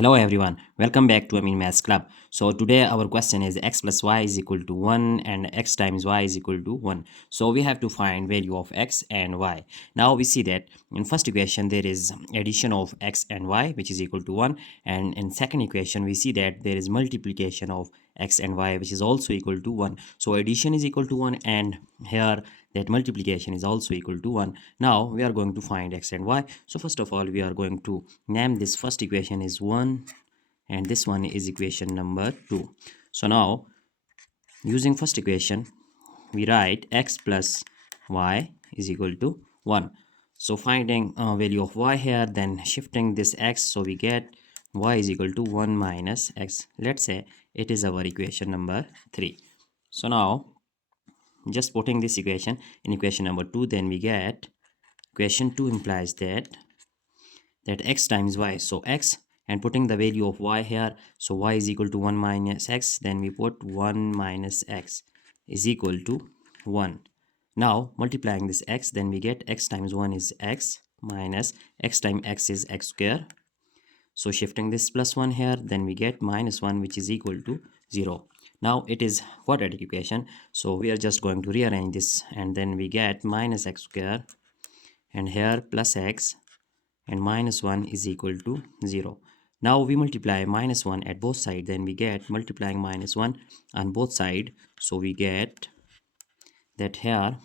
Hello everyone, welcome back to Amin Maths Club. So today our question is x plus y is equal to 1 and x times y is equal to 1. So we have to find value of x and y. Now we see that in first equation there is addition of x and y which is equal to 1, and in second equation we see that there is multiplication of x and y which is also equal to 1. So addition is equal to 1 and here that multiplication is also equal to 1. Now we are going to find x and y. So first of all we are going to name this first equation is 1 and this one is equation number 2. So now using first equation we write x plus y is equal to 1. So finding value of y here, then shifting this x, so we get y is equal to 1 minus x. Let's say it is our equation number 3. So now just putting this equation in equation number 2, then we get equation 2 implies that x times y, so x, and putting the value of y here, so y is equal to 1 minus x, then we put 1 minus x is equal to 1. Now multiplying this x, then we get x times 1 is x minus x times x is x square. So shifting this plus 1 here, then we get minus 1 which is equal to 0. Now it is quadratic equation, so we are just going to rearrange this, and then we get minus x square, and here plus x, and minus 1 is equal to 0. Now we multiply minus 1 at both sides, then we get multiplying minus 1 on both sides, so we get that here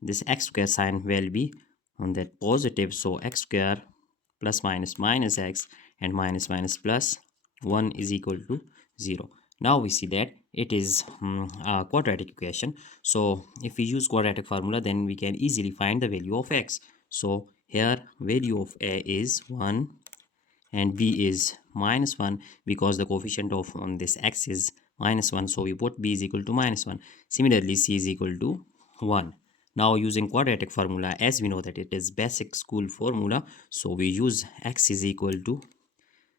this x square sign will be on that positive, so x square plus minus minus x and minus minus plus 1 is equal to 0. Now we see that it is a quadratic equation. So if we use quadratic formula, then we can easily find the value of x. So here value of a is 1 and b is minus 1, because the coefficient of on this x is minus 1, so we put b is equal to minus 1. Similarly c is equal to 1. Now using quadratic formula, as we know that it is basic school formula, so we use x is equal to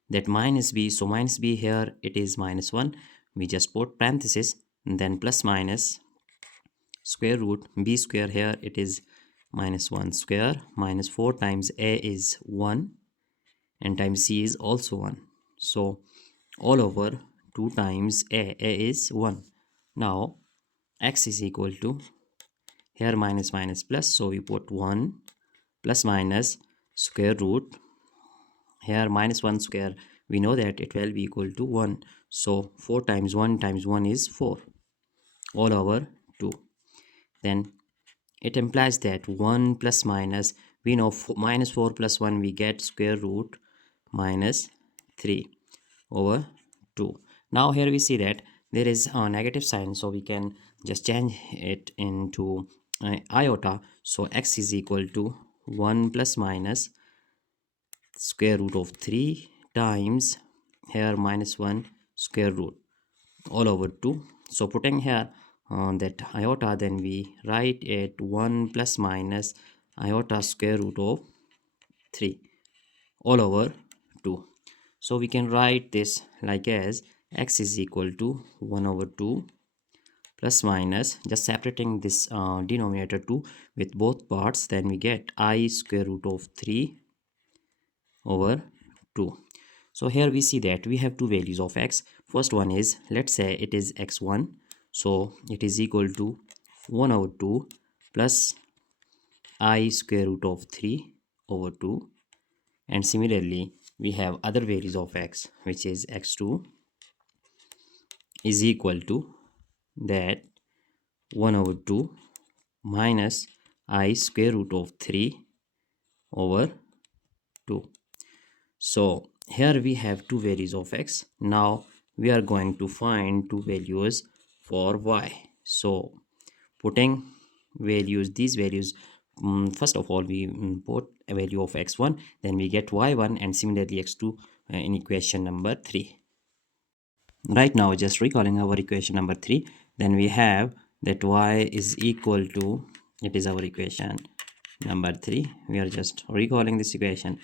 that minus b, so minus b here it is minus 1, we just put parenthesis, and then plus minus square root b square, here it is minus 1 square, minus 4 times a is 1 and times c is also 1, so all over 2 times a is 1. Now x is equal to, here minus minus plus, so we put 1 plus minus square root, here minus 1 square, we know that it will be equal to 1, so 4 times 1 is 4 all over 2. Then it implies that 1 plus minus, we know minus 4 plus 1 we get square root minus 3 over 2. Now here we see that there is a negative sign, so we can just change it into iota, so x is equal to 1 plus minus square root of 3 times here minus 1 square root all over 2. So putting here that iota, then we write it 1 plus minus iota square root of 3 all over 2. So we can write this like as x is equal to 1 over 2 plus minus, just separating this denominator 2 with both parts, then we get I square root of 3 over 2. So here we see that we have two values of x. First one is, let's say it is x1, so it is equal to 1 over 2 plus I square root of 3 over 2, and similarly we have other values of x, which is x2 is equal to that 1 over 2 minus I square root of 3 over 2. So here we have two values of x. Now we are going to find two values for y. So putting values, these values, first of all we put a value of x1, then we get y1, and similarly x2 in equation number 3. Right now, just recalling our equation number 3, then we have that y is equal to, it is our equation number 3, we are just recalling this equation,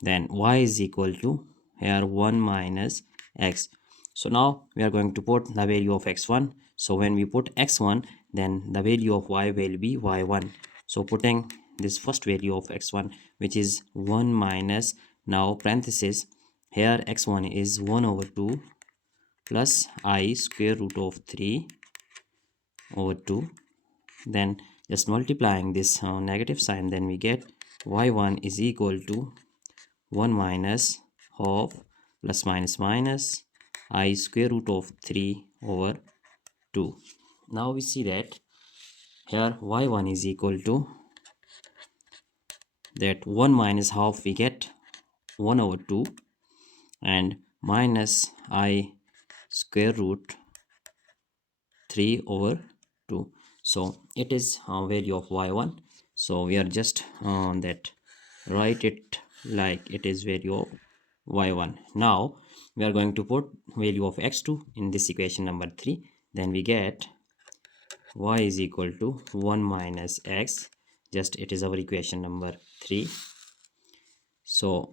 then y is equal to here 1 minus x. So now we are going to put the value of x1, so when we put x1, then the value of y will be y1. So putting this first value of x1, which is 1 minus, now parenthesis, here x1 is 1 over 2 plus I square root of 3 over 2. Then just multiplying this negative sign, then we get y1 is equal to 1 minus half plus minus minus I square root of 3 over 2. Now we see that here y1 is equal to that 1 minus half, we get 1 over 2 and minus I square root 3 over 2. So it is value of y1. So we are just that write it like it is value of y1. Now we are going to put value of x2 in this equation number 3. Then we get y is equal to 1 minus x. Just it is our equation number 3. So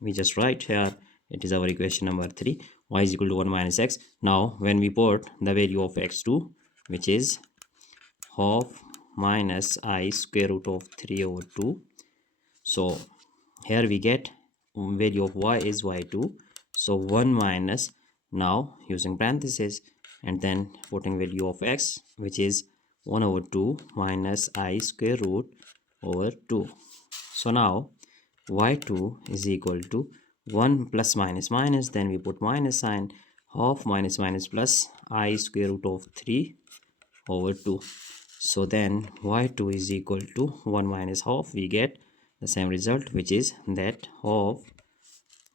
we just write here it is our equation number 3, y is equal to 1 minus x. Now when we put the value of x2, which is half minus I square root of 3 over 2, so here we get value of y is y2, so 1 minus, now using parentheses and then putting value of x, which is 1 over 2 minus I square root over 2. So now y2 is equal to 1 plus minus minus, then we put minus sign, half minus minus plus I square root of 3 over 2. So then y2 is equal to 1 minus half, we get the same result, which is that half,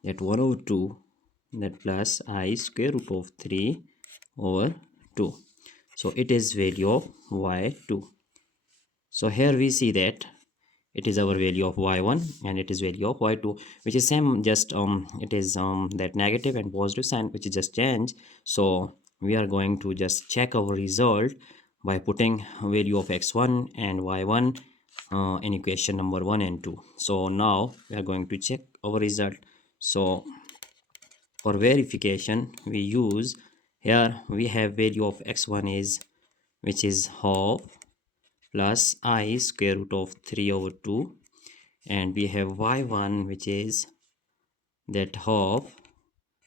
that 1 over 2, that plus I square root of 3 over 2. So it is value of y2. So here we see that it is our value of y1 and it is value of y2, which is same, just it is that negative and positive sign which is just change. So we are going to just check our result by putting value of x1 and y1 in equation number 1 and 2. So now we are going to check our result. So for verification we use, here we have value of x1 is, which is half plus I square root of 3 over 2, and we have y1, which is that half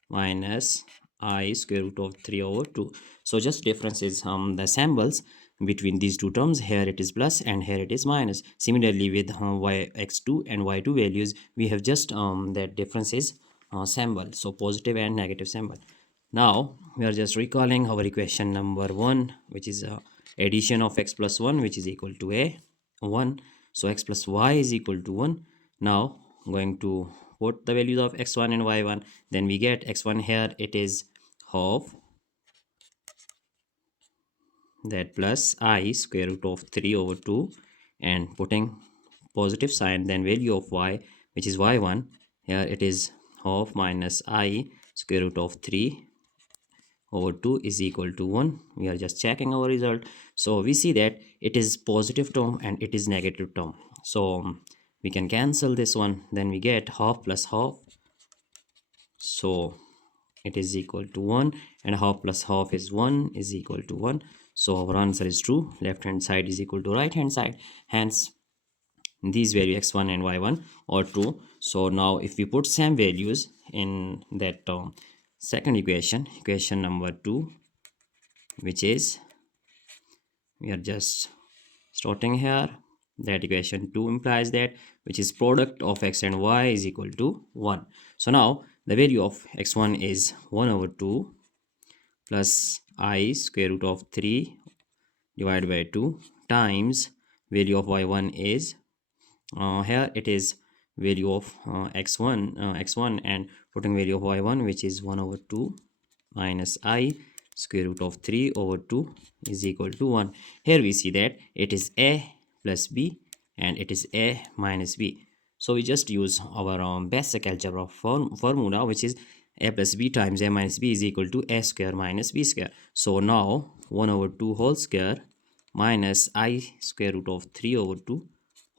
minus I square root of 3 over 2. So just difference is the symbols between these two terms. Here it is plus and here it is minus. Similarly with x2 and y2 values, we have just that difference is symbol, so positive and negative symbol. Now we are just recalling our equation number 1, which is addition of x plus 1, which is equal to a 1. So x plus y is equal to 1. Now going to put the values of x1 and y1, then we get x1 here it is half, that plus I square root of 3 over 2, and putting positive sign, then value of y, which is y1, here it is half minus I square root of 3 over 2 is equal to 1. We are just checking our result. So we see that it is positive term and it is negative term. So we can cancel this one. Then we get half plus half. So it is equal to 1, and half plus half is 1 is equal to 1. So our answer is true. Left hand side is equal to right hand side. Hence these value x1 and y1 are true. So now if we put same values in that second equation, equation number 2, which is, we are just starting here, that equation 2 implies that, which is product of x and y is equal to 1. So now the value of x1 is 1 over 2 plus I square root of 3 divided by 2 times value of y1 is, here it is value of x1 and putting value of y1, which is 1 over 2 minus I square root of 3 over 2 is equal to 1. Here we see that it is a plus b and it is a minus b. So we just use our basic algebra formula, which is a plus b times a minus b is equal to a square minus b square. So now 1 over 2 whole square minus I square root of 3 over 2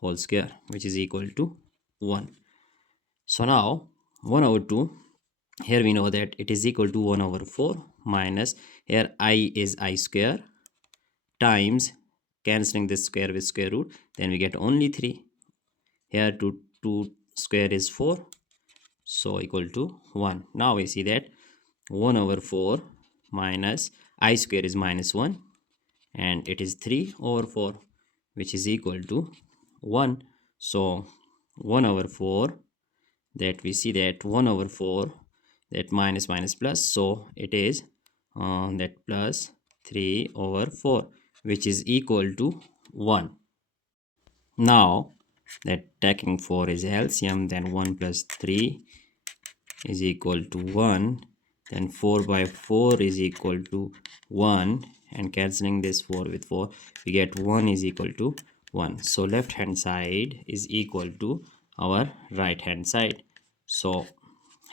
whole square, which is equal to 1. So now 1 over 2, here we know that it is equal to 1 over 4 minus, here I is I square, times cancelling this square with square root, then we get only 3. Here 2 square is 4. so equal to 1. Now we see that 1 over 4 minus I square is minus 1, and it is 3 over 4, which is equal to 1. So 1 over 4, that we see that 1 over 4, that minus minus plus, so it is that plus 3 over 4, which is equal to 1. Now that taking 4 is LCM, then 1 plus 3 is equal to 1, then 4 by 4 is equal to 1, and cancelling this 4 with 4, we get 1 is equal to 1. So left hand side is equal to our right hand side. So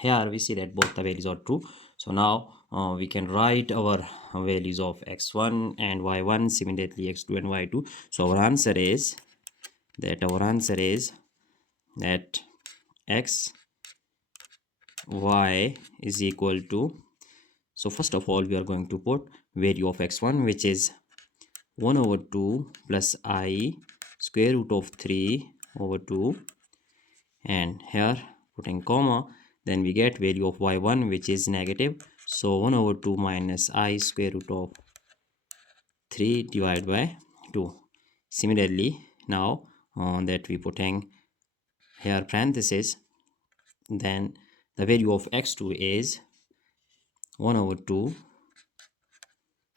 here we see that both the values are true. So now we can write our values of x1 and y1, similarly x2 and y2. So our answer is that x y is equal to, so first of all we are going to put value of x1, which is 1 over 2 plus I square root of 3 over 2, and here putting comma, then we get value of y1, which is negative, so 1 over 2 minus I square root of 3 divided by 2. Similarly, now that we putting here parenthesis, then the value of x2 is 1 over 2,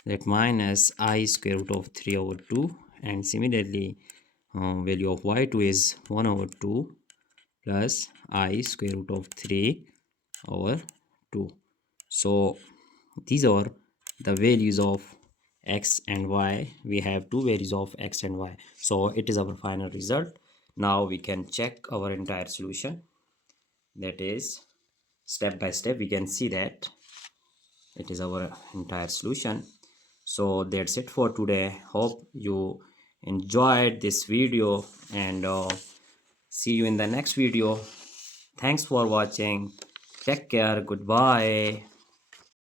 that minus I square root of 3 over 2, and similarly value of y2 is 1 over 2 plus I square root of 3 over 2. So these are the values of x and y. We have two values of x and y, so it is our final result. Now we can check our entire solution, that is step by step we can see that it is our entire solution. So that's it for today. Hope you enjoyed this video, and see you in the next video. Thanks for watching. Take care. Goodbye.